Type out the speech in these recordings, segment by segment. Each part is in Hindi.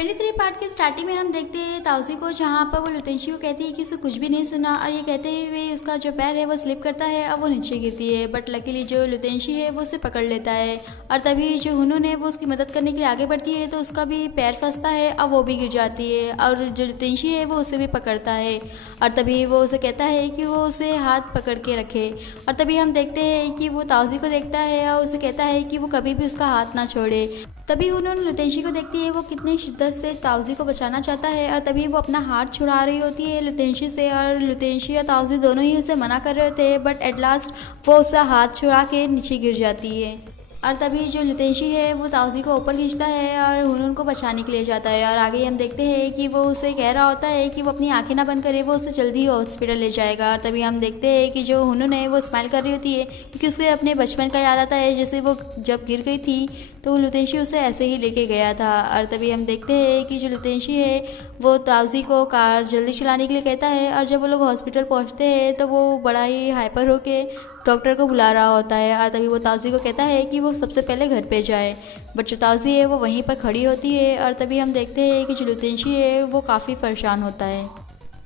23 पार्ट के स्टार्टिंग में हम देखते हैं ताउसी को, जहाँ पर वो लुतेंशी को कहती है कि उसे कुछ भी नहीं सुना, और ये कहते हुए उसका जो पैर है वो स्लिप करता है और वो नीचे गिरती है। बट लकीली जो लुतेंशी है वो उसे पकड़ लेता है, और तभी जो हुनून है वो उसकी मदद करने के लिए आगे बढ़ती है तो उसका भी पैर फंसता है और वो भी गिर जाती है, और जो लुतेंशी है वो उसे भी पकड़ता है, और तभी वो उसे कहता है कि वो उसे हाथ पकड़ के रखे। और तभी हम देखते हैं कि वो ताउसी को देखता है और उसे कहता है कि वो कभी भी उसका हाथ ना छोड़े। तभी हुनून लुतेंशी को देखती है वो कितनी शिद्दत से ताउसी को बचाना चाहता है, और तभी वो अपना हाथ छुड़ा रही होती है लुतेंशी से, और लुतेंशी और ताउसी दोनों ही उसे मना कर रहे होते हैं, बट एट लास्ट वो उसका हाथ छुड़ा के नीचे गिर जाती है। और तभी जो लुतेंशी है वो ताउसी को ऊपर खींचता है और हुनून को बचाने के लिए जाता है, और आगे हम देखते हैं कि वो उसे कह रहा होता है कि वो अपनी आंखें ना बंद करे, वो उसे जल्दी हॉस्पिटल ले जाएगा। और तभी हम देखते हैं कि जो हुनून है वो स्माइल कर रही होती है, क्योंकि उसे अपने बचपन का याद आता है, जैसे वो जब गिर गई थी तो लुतेंशी उसे ऐसे ही लेके गया था। और तभी हम देखते हैं कि जो लुतेंशी है वो ताउसी को कार जल्दी चलाने के लिए कहता है, और जब वो लोग हॉस्पिटल पहुंचते हैं तो वो बड़ा ही हाइपर होके डॉक्टर को बुला रहा होता है, और तभी वो ताउसी को कहता है कि वो सबसे पहले घर पे जाए, बट जो ताउसी है वो वहीं पर खड़ी होती है। और तभी हम देखते हैं कि जो लुतेंशी है वो काफ़ी परेशान होता है।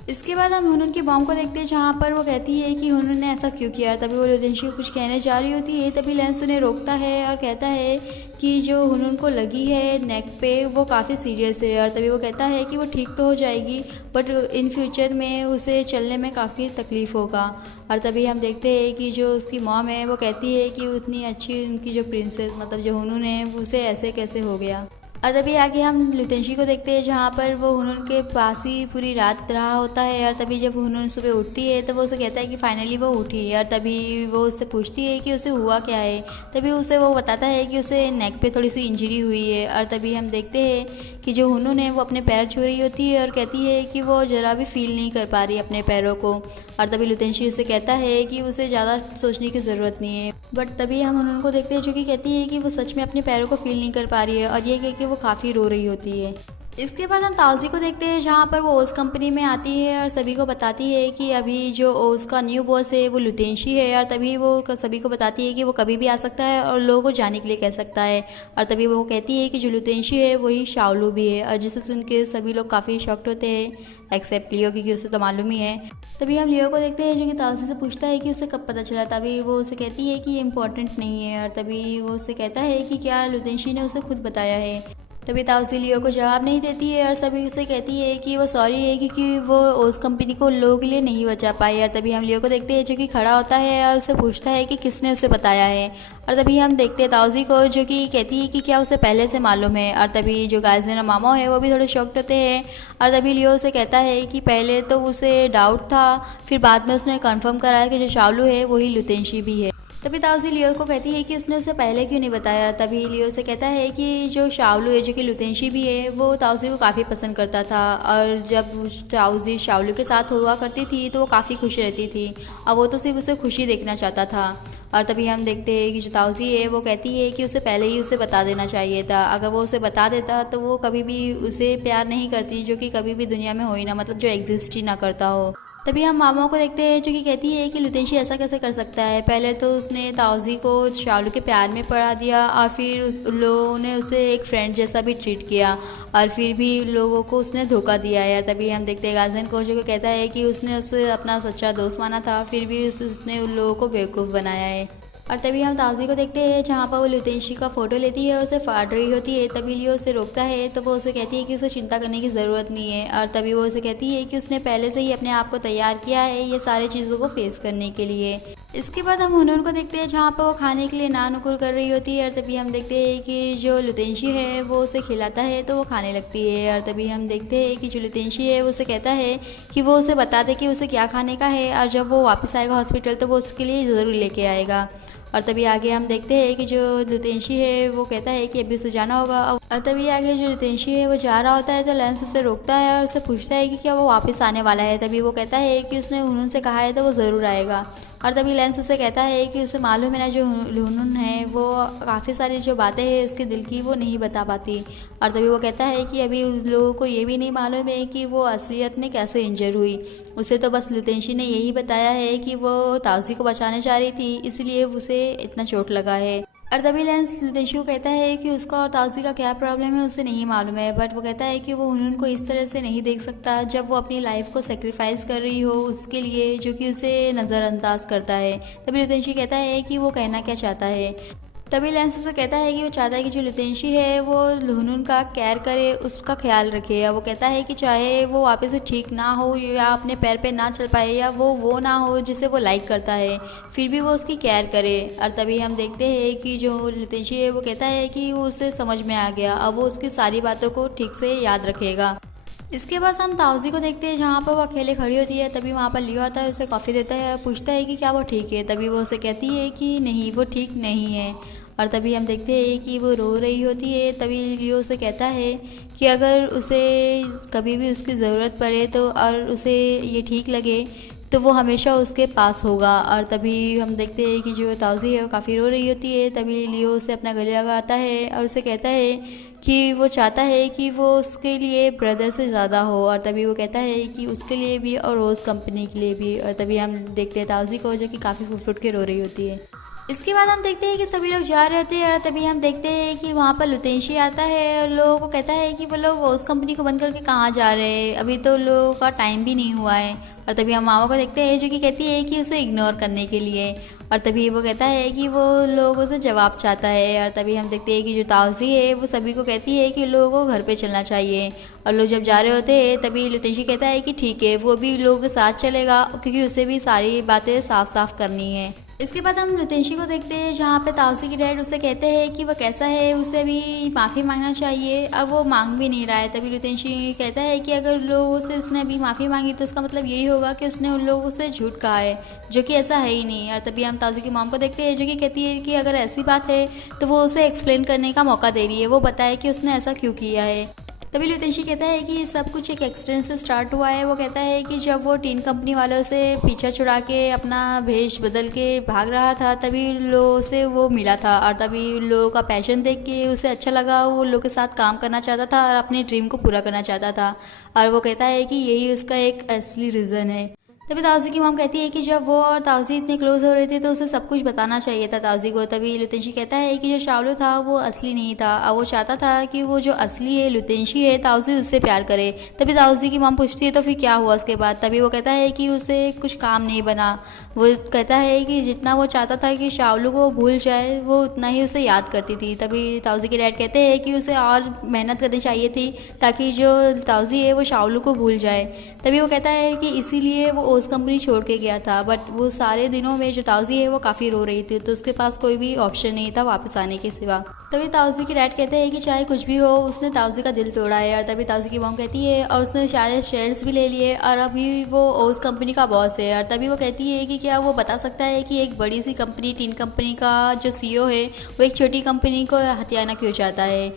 इसके बाद हम हुनून की मॉम को देखते हैं, जहाँ पर वो कहती है कि हुनून ने ऐसा क्यों किया। तभी वो लुतेंशी को कुछ कहने जा रही होती है, तभी लेंस उन्हें रोकता है और कहता है कि जो हुनून को लगी है नेक पे वो काफ़ी सीरियस है, और तभी वो कहता है कि वो ठीक तो हो जाएगी, बट इन फ्यूचर में उसे चलने में काफ़ी तकलीफ़ होगा। और तभी हम देखते हैं कि जो उसकी मॉम है वो कहती है कि उतनी अच्छी उनकी जो प्रिंसेस मतलब जो हुनून है उसे ऐसे कैसे हो गया। और तभी आगे हम लुतेंशी को देखते हैं, जहाँ पर वो हुनून के पास ही पूरी रात रहा होता है, और तभी जब हुनून सुबह उठती है तो वो उसे कहता है कि फाइनली वो उठी है, और तभी वो उससे पूछती है कि उसे हुआ क्या है। तभी उसे वो बताता है कि उसे नेक पे थोड़ी सी इंजरी हुई है, और तभी हम देखते हैं कि जो हुनून है वो अपने पैर छू रही होती है और कहती है कि वो ज़रा भी फील नहीं कर पा रही अपने पैरों को। और तभी लुतेंशी उसे कहता है कि उसे ज़्यादा सोचने की ज़रूरत नहीं है, बट तभी हम हुनून को देखते हैं जो कि कहती है कि वो सच में अपने पैरों को फील नहीं कर पा रही है, और ये कह के वो काफ़ी रो रही होती है। इसके बाद हम ताउसी को देखते हैं, जहाँ पर वो ओस कंपनी में आती है और सभी को बताती है कि अभी जो ओस का न्यू बॉस है वो लुतेंशी है, और तभी वो सभी को बताती है कि वो कभी भी आ सकता है और लोगों को जाने के लिए कह सकता है। और तभी वो कहती है कि जो लुतेंशी है वही शाओलू भी है, और जिसे सुन के सभी लोग काफ़ी शॉक्ड होते हैं एक्सेप्ट लियो, क्योंकि उसे तो मालूम ही है। तभी हम लियो को देखते हैं जो कि ताउसी से पूछता है कि उसे कब पता चला। तभी वो उसे कहती है कि ये इम्पोर्टेंट नहीं है, और तभी वो उसे कहता है कि क्या लुतेंशी ने उसे खुद बताया है। तभी ताउसी लियो को जवाब नहीं देती है, और सभी उसे कहती है कि वो सॉरी है क्योंकि वो ओस कंपनी को लोगों के लिए नहीं बचा पाई। और तभी हम लियो को देखते हैं जो कि खड़ा होता है और उसे पूछता है कि किसने उसे बताया है। और तभी हम देखते हैं ताउसी को जो कि कहती है कि क्या उसे पहले से मालूम है। और तभी जो गाइजन और मामा है वो भी थोड़े शॉक्ड होते हैं, और तभी लियो उसे कहता है कि पहले तो उसे डाउट था, फिर बाद में उसने कन्फर्म कराया कि जो शाओलू है वही लुतेंशी भी है। तभी ताउसी लियो को कहती है कि उसने उसे पहले क्यों नहीं बताया। तभी लियो से कहता है कि जो शाओलू है जो कि लुतेंशी भी है वो ताउसी को काफ़ी पसंद करता था, और जब ताउसी शाओलू के साथ हुआ करती थी तो वो काफ़ी खुश रहती थी, और वो तो सिर्फ उसे खुशी देखना चाहता था। और तभी हम देखते हैं कि जो ताउसी है वो कहती है कि उसे पहले ही उसे बता देना चाहिए था, अगर वो उसे बता देता तो वो कभी भी उसे प्यार नहीं करती, जो कि कभी भी दुनिया में हो ही ना, मतलब जो एग्जिस्ट ही ना करता हो। तभी हम मामा को देखते हैं जो कि कहती है कि लुतेंशी ऐसा कैसे कर सकता है, पहले तो उसने ताउसी को शाओलू के प्यार में पड़ा दिया, और फिर उन लोगों ने उसे एक फ्रेंड जैसा भी ट्रीट किया, और फिर भी लोगों को उसने धोखा दिया है। तभी हम देखते हैं गाजन को जो कि कहता है कि उसने उसे अपना सच्चा दोस्त माना था, फिर भी उसने उन लोगों को बेवकूफ़ बनाया है। और तभी हम ताउसी को देखते हैं जहाँ पर वो लुतेंशी का फ़ोटो लेती है, उसे फाड़ रही होती है। तभी लियो उसे रोकता है तो वो उसे कहती है कि उसे चिंता करने की ज़रूरत नहीं है, और तभी वो उसे कहती है कि उसने पहले से ही अपने आप को तैयार किया है ये सारी चीज़ों को फेस करने के लिए। इसके बाद हम हुनून को देखते हैं जहाँ पर वो खाने के लिए नानुकुर कर रही होती है, और तभी हम देखते हैं कि जो लुतेंशी है वो उसे खिलाता है तो वो खाने लगती है। और तभी हम देखते हैं कि जो लुतेंशी है वो उसे कहता है कि वो उसे बता दे कि उसे क्या खाने का है, और जब वो वापस आएगा हॉस्पिटल तो वो उसके लिए ज़रूर लेके आएगा। और तभी आगे हम देखते हैं कि जो लुतेंशी है वो कहता है कि अभी उसे जाना होगा, और तभी आगे जो लुतेंशी है वो जा रहा होता है तो लेंस उसे रोकता है और उसे पूछता है कि क्या वो वापस आने वाला है। तभी वो कहता है कि उसने हुनून से कहा है तो वो ज़रूर आएगा। और तभी लेंस उसे कहता है कि उसे मालूम है ना जो हुनून है वो काफ़ी सारी जो बातें हैं उसके दिल की वो नहीं बता पाती। और तभी वो कहता है कि अभी उन लोगों को ये भी नहीं मालूम है कि वो असलियत में कैसे इंजर हुई, उसे तो बस लुतेंशी ने यही बताया है कि वो ताउसी को बचाने जा रही थी इसलिए उसे इतना चोट लगा है। और तभी लेंस लुतेंशी को कहता है कि उसका और ताउसी का क्या प्रॉब्लम है उसे नहीं मालूम है, बट वो कहता है कि वो हुनून को इस तरह से नहीं देख सकता जब वो अपनी लाइफ को सेक्रीफाइस कर रही हो उसके लिए, जो कि उसे नज़रअंदाज करता है। तभी लुतेंशी कहता है कि वो कहना क्या चाहता है। तभी लेंस उसे कहता है कि वो चाहता है कि जो लुतेंशी है वो हुनून का केयर करे, उसका ख्याल रखे। वो कहता है कि चाहे वो वापस से ठीक ना हो या अपने पैर पे ना चल पाए या वो ना हो जिसे वो लाइक करता है, फिर भी वो उसकी केयर करे। और तभी हम देखते हैं कि जो लुतेंशी है वो कहता है कि वो उसे समझ में आ गया, अब वो उसकी सारी बातों को ठीक से याद रखेगा। इसके बाद हम ताउजी को देखते हैं जहाँ पर वो अकेले खड़ी होती है। तभी वहाँ पर लियो आता है, उसे कॉफ़ी देता है और पूछता है कि क्या वो ठीक है। तभी वो उसे कहती है कि नहीं, वो ठीक नहीं है। और तभी हम देखते हैं कि वो रो रही होती है। तभी लियो उसे कहता है कि अगर उसे कभी भी उसकी ज़रूरत पड़े तो और उसे ये ठीक लगे तो वो हमेशा उसके पास होगा। और तभी हम देखते हैं कि जो ताउजी है वो काफ़ी रो रही होती है। तभी लियो उसे अपना गले लगाता है और उसे कहता है कि वो चाहता है कि वो उसके लिए ब्रदर से ज़्यादा हो। और तभी वो कहता है कि उसके लिए भी और रोज़ कंपनी के लिए भी। और तभी हम देखते हैं ताउजी को जो कि काफ़ी फुट फुट के रो रही होती है। इसके बाद हम देखते हैं कि सभी लोग जा रहे होते हैं और तभी हम देखते हैं कि वहाँ पर लुतेंशी आता है और लोगों को कहता है कि वो लोग उस कंपनी को बंद करके कहाँ जा रहे हैं, अभी तो लोगों का टाइम भी नहीं हुआ है। और तभी हम मामा को देखते हैं जो कि कहती है कि उसे इग्नोर करने के लिए। और तभी वो कहता है कि वो लोगों से जवाब चाहता है। और तभी हम देखते हैं कि जो ताउजी है वो सभी को कहती है कि लोगों को घर पे चलना चाहिए। और लोग जब जा रहे होते हैं तभी लुतेंशी कहता है कि ठीक है, वो भी लोगों के साथ चलेगा क्योंकि उसे भी सारी बातें साफ साफ करनी है। इसके बाद हम लुतेंशी को देखते हैं जहाँ पे ताउसी की डैड उसे कहते हैं कि वह कैसा है, उसे भी माफ़ी मांगना चाहिए। अब वो मांग भी नहीं रहा है। तभी लुतेंशी कहता है कि अगर लोगों से उसने अभी माफ़ी मांगी तो उसका मतलब यही होगा कि उसने उन लोगों से झूठ कहा है, जो कि ऐसा है ही नहीं। और तभी हम ताउसी की मॉम को देखते हैं जो कि कहती है कि अगर ऐसी बात है तो वो उसे एक्सप्लेन करने का मौका दे रही है, वो बताए कि उसने ऐसा क्यों किया है। तभी लुतेंशी कहता है कि ये सब कुछ एक एक्सीडेंट से स्टार्ट हुआ है। वो कहता है कि जब वो टीन कंपनी वालों से पीछा छुड़ा के अपना भेष बदल के भाग रहा था तभी लोगों से वो मिला था। और तभी लोगों का पैशन देख के उसे अच्छा लगा, वो लोगों के साथ काम करना चाहता था और अपने ड्रीम को पूरा करना चाहता था। और वो कहता है कि यही उसका एक असली रीज़न है। तभी ताउजी की मॉम कहती है कि जब वो और ताउजी इतने क्लोज हो रहे थे तो उसे सब कुछ बताना चाहिए था ताउजी को। तभी लुतेंशी कहता है कि जो शाओलू था वो असली नहीं था, और वो चाहता था कि वो जो असली है लुतेंशी है ताउजी उससे प्यार करे। तभी ताउजी की मॉम पूछती है तो फिर क्या हुआ उसके बाद। तभी वो कहता है कि उसे कुछ काम नहीं बना। वो कहता है कि जितना वो चाहता था कि शाओलू को भूल जाए वो उतना ही उसे याद करती थी। तभी ताउजी के डैड कहते हैं कि उसे और मेहनत करनी चाहिए थी ताकि जो ताउजी है वो शाओलू को भूल जाए। तभी वो कहता है कि इसीलिए वो ओस कंपनी छोड़ के गया था, बट वो सारे दिनों में जो ताउजी है वो काफ़ी रो रही थी तो उसके पास कोई भी ऑप्शन नहीं था वापस आने के सिवा। तभी ताउजी की डैड कहते हैं कि चाहे कुछ भी हो उसने ताउजी का दिल तोड़ा है। और तभी ताउजी की मॉम कहती है और उसने सारे शेयर्स भी ले लिए और अभी वो ओस कंपनी का बॉस है। और तभी वो कहती है कि क्या वो बता सकता है कि एक बड़ी सी कंपनी टीन कंपनी का जो सीईओ है वो एक छोटी कंपनी को हथियाना क्यों चाहता है।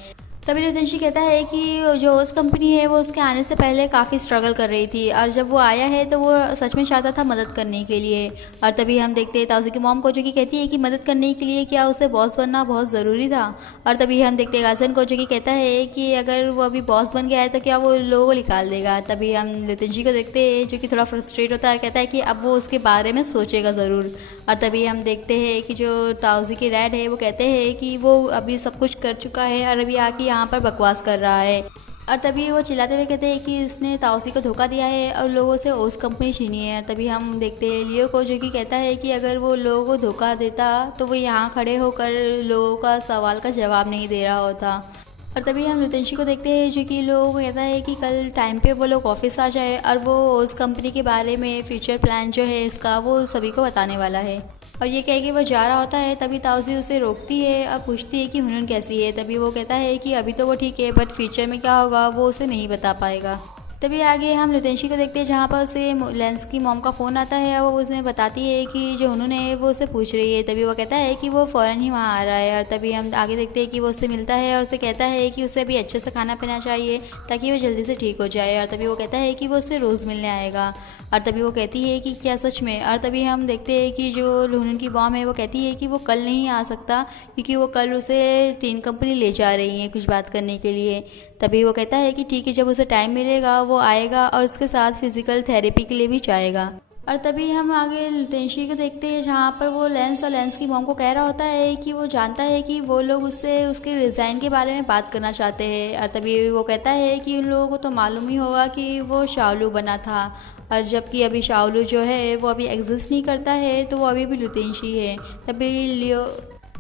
तभी लुतेंशी कहता है कि जो उस कंपनी है वो उसके आने से पहले काफ़ी स्ट्रगल कर रही थी और जब वो आया है तो वो सच में चाहता था मदद करने के लिए। और तभी हम देखते हैं ताउजी की मॉम को जो कि कहती है कि मदद करने के लिए क्या उसे बॉस बनना बहुत ज़रूरी था। और तभी हम देखते हैं गाजन को जो कि कहता है कि अगर वो अभी बॉस बन गया है तो क्या वो लोगों को निकाल देगा। तभी हम लुतेंशी को देखते हैं जो कि थोड़ा फ्रस्ट्रेट होता है, कहता है कि अब वो उसके बारे में सोचेगा ज़रूर। और तभी हम देखते हैं कि जो ताउजी के डैड है वो कहते हैं कि वो अभी सब कुछ कर चुका है और अभी आके यहाँ पर बकवास कर रहा है। और तभी वो चिल्लाते हुए कहते हैं कि उसने ताउसी को धोखा दिया है और लोगों से ओस कंपनी छीनी है। तभी हम देखते हैं लियो को जो कि कहता है कि अगर वो लोगों को धोखा देता तो वो यहाँ खड़े होकर लोगों का सवाल का जवाब नहीं दे रहा होता। और तभी हम लुतेंशी को देखते हैं जो कि लोगों को कहता है कि कल टाइम पे वो लोग ऑफिस आ जाए और वो उस कंपनी के बारे में फ्यूचर प्लान जो है उसका वो सभी को बताने वाला है। और ये कह के वो जा रहा होता है तभी ताउजी उसे रोकती है और पूछती है कि हुनून कैसी है। तभी वो कहता है कि अभी तो वो ठीक है बट फ्यूचर में क्या होगा वो उसे नहीं बता पाएगा। तभी आगे हम लुतेंशी को देखते हैं जहाँ पर उसे लेंस की मॉम का फ़ोन आता है और वो उसमें बताती है कि जो उन्होंने वो उसे पूछ रही है। तभी वो कहता है कि वो फ़ौरन ही वहाँ आ रहा है। और तभी हम आगे देखते हैं कि वो उससे मिलता है और उसे कहता है कि उसे अभी अच्छे से खाना पीना चाहिए ताकि वो जल्दी से ठीक हो जाए। और तभी वो कहता है कि वो उससे रोज़ मिलने आएगा। और तभी वो कहती है कि क्या सच में। और तभी हम देखते हैं कि जो हुनून की मॉम है वो कहती है कि वो कल नहीं आ सकता क्योंकि वो कल उसे टीन कंपनी ले जा रही है कुछ बात करने के लिए। तभी वो कहता है कि ठीक है, जब उसे टाइम मिलेगा वो आएगा और उसके साथ फिज़िकल थेरेपी के लिए भी जाएगा। और तभी हम आगे लुतेंशी को देखते हैं जहाँ पर वो लेंस और लेंस की मॉम को कह रहा होता है कि वो जानता है कि वो लोग उससे उसके रिज़ाइन के बारे में बात करना चाहते हैं। और तभी वो कहता है कि उन लोगों को तो मालूम ही होगा कि वो शाओलू बना था, और जबकि अभी शाओलू जो है वो अभी एग्जिस्ट नहीं करता है, तो वो अभी भी लुतेंशी है।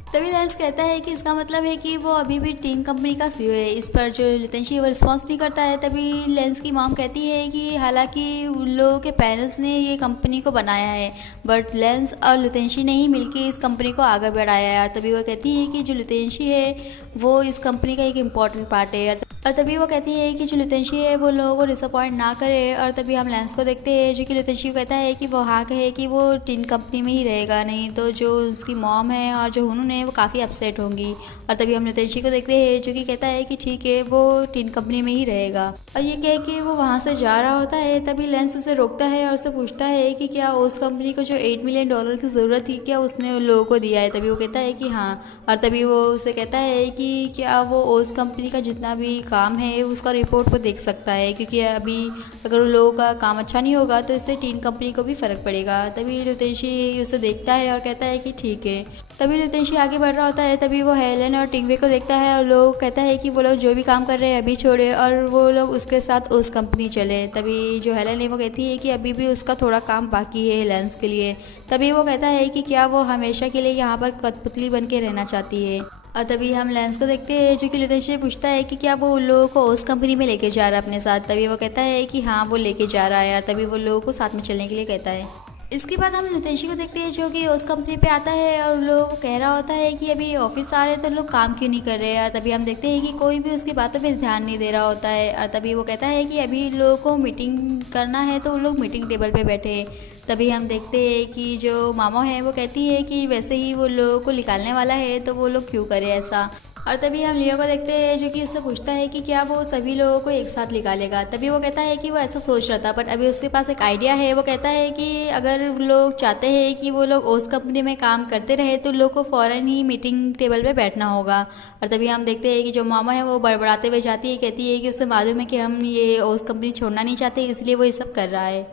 तभी लेंस कहता है कि इसका मतलब है कि वो अभी भी टीन कंपनी का सीईओ है। इस पर जो लुतेंशी वो रिस्पॉन्स नहीं करता है। तभी लेंस की मॉम कहती है कि हालांकि उन लोगों के पेरेंट्स ने ये कंपनी को बनाया है, बट लेंस और लुतेंशी ने ही मिलकर इस कंपनी को आगे बढ़ाया है। और तभी वो कहती है कि जो लुतेंशी है वो इस कंपनी का एक इम्पॉर्टेंट पार्ट है। और तभी वो कहती है कि जो लुतेंशी है वो लोगों को डिसअपॉइंट ना करे। और तभी हम लेंस को देखते हैं जो कि लुतेंशी को कहता है कि वो हाँ कहे कि वो टीन कंपनी में ही रहेगा, नहीं तो जो उसकी मॉम है और जो हुनून है वो काफ़ी अपसेट होंगी। और तभी हम लुतेंशी को देखते हैं जो कि कहता है कि ठीक है वो टीन कंपनी में ही रहेगा। और ये कह के वो वहाँ से जा रहा होता है। तभी लेंस उसे रोकता है और उसे पूछता है कि क्या उस कंपनी को जो $8 मिलियन की ज़रूरत थी क्या उसने उन लोगों को दिया है। तभी वो कहता है कि हाँ। और तभी वो उसे कहता है कि क्या वो उस कंपनी का जितना भी काम है उसका रिपोर्ट वो देख सकता है, क्योंकि अभी अगर उन लोगों का काम अच्छा नहीं होगा तो इससे टीन कंपनी को भी फ़र्क पड़ेगा। तभी लुतेंशी उसे देखता है और कहता है कि ठीक है। तभी लुतेंशी आगे बढ़ रहा होता है। तभी वो हेलन और टिंगवे को देखता है और लोग कहता है कि वो लोग जो भी काम कर रहे हैं अभी छोड़े और वो लोग उसके साथ उस कंपनी चले। तभी जो हेलन है वो कहती है कि अभी भी उसका थोड़ा काम बाकी है लेंस के लिए। तभी वो कहता है कि क्या वो हमेशा के लिए यहाँ पर कठपुतली बन के रहना चाहती है। और तभी हम लेंस को देखते हैं जो कि लुतेंशी से पूछता है कि क्या वो उन लोगों को उस कंपनी में लेके जा रहा है अपने साथ। तभी वो कहता है कि हाँ वो लेके जा रहा है। और तभी वो लोगों को साथ में चलने के लिए कहता है। इसके बाद हम लुतेंशी को देखते हैं जो कि उस कंपनी पे आता है और लोग कह रहा होता है कि अभी ऑफिस आ रहे हैं तो लोग काम क्यों नहीं कर रहे हैं। और तभी हम देखते हैं कि कोई भी उसकी बातों पे ध्यान नहीं दे रहा होता है। और तभी वो कहता है कि अभी लोगों को मीटिंग करना है तो वो लोग मीटिंग टेबल पे बैठे हैं। तभी हम देखते हैं कि जो मामा है वो कहती है कि वैसे ही वो लोगों को निकालने वाला है तो वो लोग क्यों करे ऐसा। और तभी हम लियो को देखते हैं जो कि उससे पूछता है कि क्या वो सभी लोगों को एक साथ निकालेगा। तभी वो कहता है कि वो ऐसा सोच रहा था, बट अभी उसके पास एक आइडिया है। वो कहता है कि अगर लोग चाहते हैं कि वो लोग उस कंपनी में काम करते रहे तो लोग को फ़ौरन ही मीटिंग टेबल पे बैठना होगा। और तभी हम देखते हैं कि जो मामा है वो बड़बड़ाते हुए जाती है, कहती है कि उसे मालूम है कि हम ये उस कंपनी छोड़ना नहीं चाहते, इसलिए वो ये सब कर रहा है।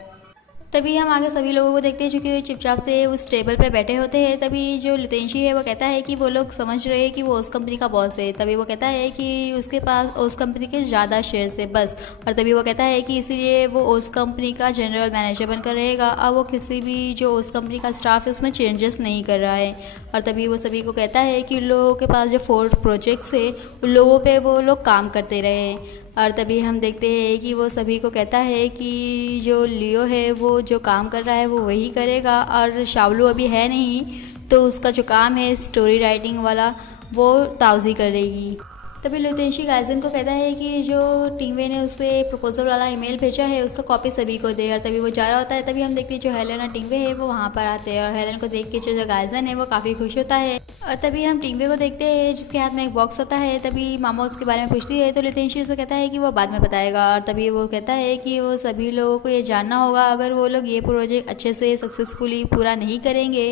तभी हम आगे सभी लोगों को देखते हैं जो कि चुपचाप से उस टेबल पे बैठे होते हैं। तभी जो लुतेंशी है वो कहता है कि वो लोग समझ रहे हैं कि वो उस कंपनी का बॉस है। तभी वो कहता है कि उसके पास उस कंपनी के ज़्यादा शेयर्स है बस। और तभी वो कहता है कि इसीलिए वो उस कंपनी का जनरल मैनेजर बनकर रहेगा और वो किसी भी जो उस कंपनी का स्टाफ है उसमें चेंजेस नहीं कर रहा है। और तभी वो सभी को कहता है कि उन लोगों के पास जो 4 प्रोजेक्ट्स है उन लोगों पे वो लोग काम करते रहे। और तभी हम देखते हैं कि वो सभी को कहता है कि जो लियो है वो जो काम कर रहा है वो वही करेगा, और शाओलू अभी है नहीं तो उसका जो काम है स्टोरी राइटिंग वाला वो ताउजी करेगी। तभी लुतेंशी गाइजन को कहता है कि जो टिंगवे ने उसे प्रपोजल वाला ईमेल भेजा है उसका कॉपी सभी को दे। और तभी वो जा रहा होता है। तभी हम देखते हैं जो हेलन और टिंगवे है वो वहाँ पर आते हैं और हेलन को देख के जो गाइजन है वो काफ़ी खुश होता है। और तभी हम टिंगवे को देखते हैं जिसके हाथ में एक बॉक्स होता है। तभी मामा उसके बारे में पूछती है तो लुतेंशी उसे कहता है कि वो बाद में बताएगा। और तभी वो कहता है कि वो सभी लोगों को ये जानना होगा अगर वो लोग ये प्रोजेक्ट अच्छे से सक्सेसफुली पूरा नहीं करेंगे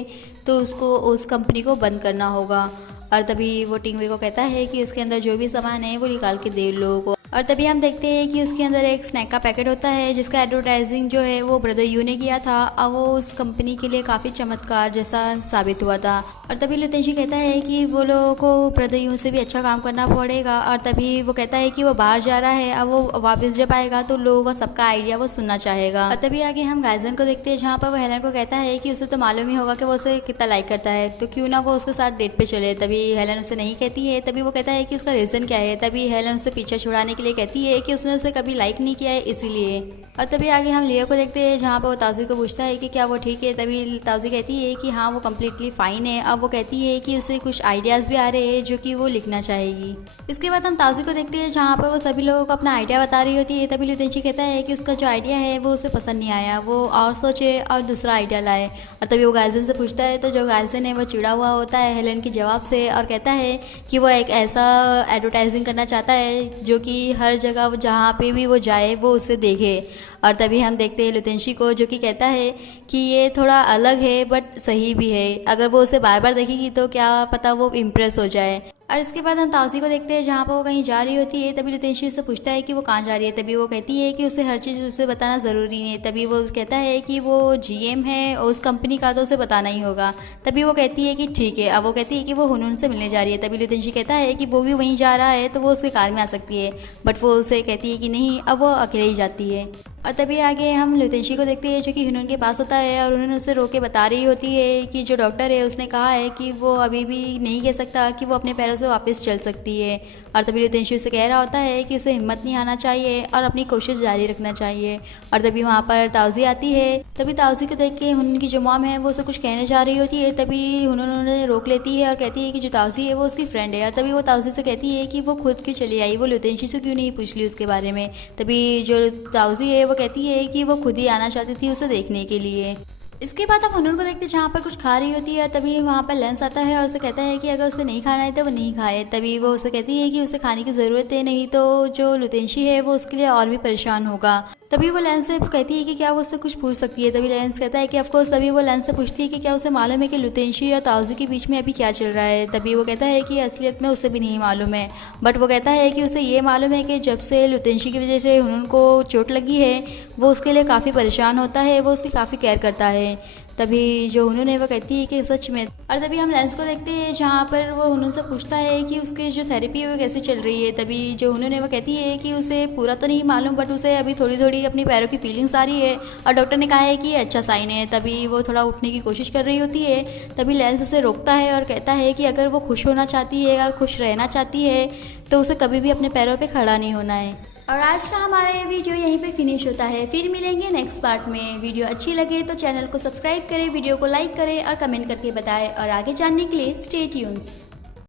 तो उसको उस कंपनी को बंद करना होगा। और तभी वो टिंगवे को कहता है कि उसके अंदर जो भी सामान है वो निकाल के दे लोगों को। और तभी हम देखते हैं कि उसके अंदर एक स्नैक का पैकेट होता है जिसका एडवर्टाइजिंग जो है वो ब्रदर यू ने किया था और वो उस कंपनी के लिए काफ़ी चमत्कार जैसा साबित हुआ था। और तभी लुतेंशी कहता है कि वो लोगों को ब्रदर यू से भी अच्छा काम करना पड़ेगा। और तभी वो कहता है कि वो बाहर जा रहा है और वो वापस जब आएगा तो लोगों का सबका आइडिया वो सुनना चाहेगा। और तभी आगे हम गाइजन को देखते हैं जहाँ पर वो हेलन को कहता है कि उसे तो मालूम ही होगा कि वो उसे कितना लाइक करता है, तो क्यों ना वो उसके साथ डेट पे चले। तभी हेलन उसे नहीं कहती है। तभी वो कहता है कि उसका रीज़न क्या है। तभी हेलन उसे पीछे छुड़ाने के लिए कहती है कि उसने उसे कभी लाइक नहीं किया है इसीलिए। और तभी आगे हम लियो को देखते हैं जहाँ पर वो ताउजी को पूछता है कि क्या वो ठीक है। तभी ताउजी कहती है कि हाँ वो कम्प्लीटली फ़ाइन है। अब वो कहती है कि उसे कुछ आइडियाज़ भी आ रहे हैं जो कि वो लिखना चाहेगी। इसके बाद हम ताउजी को देखते हैं जहाँ पर वो सभी लोगों को अपना आइडिया बता रही होती है। तभी लुतेंशी कहता है कि उसका जो आइडिया है वो उसे पसंद नहीं आया, वो और सोचे और दूसरा आइडिया लाए। और तभी वो गाइजन से पूछता है तो जो गाइजन है वो चिड़ा हुआ होता है हेलन के जवाब से और कहता है कि वो एक ऐसा एडवर्टाइजिंग करना चाहता है जो कि हर जगह जहाँ पे भी वो जाए वो उसे देखे। और तभी हम देखते हैं लुतेंशी को, जो कि कहता है कि ये थोड़ा अलग है बट सही भी है, अगर वो उसे बार बार देखेगी तो क्या पता वो इम्प्रेस हो जाए। और इसके बाद हम ताउसी को देखते हैं जहाँ पर वो कहीं जा रही होती है। तभी लुतेंशी उससे पूछता है कि वो कहाँ जा रही है। तभी वो कहती है कि उसे हर चीज़ उसे बताना ज़रूरी नहीं है। तभी वो कहता है कि वो GM है और उस कंपनी का तो उसे बताना ही होगा। तभी वो कहती है कि ठीक है। अब वो कहती है कि वो हुनून से मिलने जा रही है। तभी लुतेंशी कहता है कि वो भी वहीं जा रहा है तो वो उसके कार में आ सकती है, बट वो उसे कहती है कि नहीं, अब वो अकेले ही जाती है। और तभी आगे हम लुतेंशी को देखते हैं जो कि हुनून के पास होता है और उन्होंने उसे रोक के बता रही होती है कि जो डॉक्टर है उसने कहा है कि वो अभी भी नहीं कह सकता कि वो अपने पैरों से वापस चल सकती है। और तभी लुतेंशी उसे कह रहा होता है कि उसे हिम्मत नहीं आना चाहिए और अपनी कोशिश जारी रखना चाहिए। और तभी वहाँ पर ताउसी आती है। तभी ताउसी को देख के हुनून की जो मॉम है वो उसे कुछ कहने जा रही होती है। तभी हुनून उन्हें रोक लेती है और कहती है कि जो ताउसी है वो उसकी फ्रेंड है। और तभी वो ताउसी से कहती है कि वो खुद क्यों चली आई, वो लुतेंशी से क्यों नहीं पूछ ली उसके बारे में। तभी जो ताउसी है वो कहती है कि वो खुद ही आना चाहती थी उसे देखने के लिए। इसके बाद हम हुनून को देखते हैं जहाँ पर कुछ खा रही होती है। तभी वहाँ पर लेंस आता है और उसे कहता है कि अगर उसे नहीं खाना है तो वो नहीं खाए। तभी वो उसे कहती है कि उसे खाने की ज़रूरत है, नहीं तो जो लुतेंशी है वो उसके लिए और भी परेशान होगा। तभी वो लेंस से कहती है कि क्या वो उससे कुछ पूछ सकती है। तभी लेंस कहता है कि ऑफकोर्स। तभी वो लेंस से पूछती है कि क्या उसे मालूम है कि लुतेंशी और ताउसी के बीच में अभी क्या चल रहा है। तभी वो कहता है कि असलियत में उसे भी नहीं मालूम है, बट वो कहता है कि उसे ये मालूम है कि जब से लुतेंशी की वजह से हुनून को चोट लगी है वो उसके लिए काफ़ी परेशान होता है, वो उसकी काफ़ी केयर करता है। तभी जो हुनून है वो कहती है कि सच में। और तभी हम लेंस को देखते हैं जहाँ पर वो हुनून से पूछता है कि उसकी जो थेरेपी है वो कैसे चल रही है। तभी जो हुनून है वो कहती है कि उसे पूरा तो नहीं मालूम, बट उसे अभी थोड़ी थोड़ी अपनी पैरों की फीलिंग्स आ रही है और डॉक्टर ने कहा है कि ये अच्छा साइन है। तभी वो थोड़ा उठने की कोशिश कर रही होती है। तभी लेंस उसे रोकता है और कहता है कि अगर वो खुश होना चाहती है और खुश रहना चाहती है तो उसे कभी भी अपने पैरों पर खड़ा नहीं होना है। और आज का हमारा ये वीडियो यहीं पे फिनिश होता है। फिर मिलेंगे नेक्स्ट पार्ट में। वीडियो अच्छी लगे तो चैनल को सब्सक्राइब करें, वीडियो को लाइक करें और कमेंट करके बताएं। और आगे जानने के लिए स्टे ट्यून्स।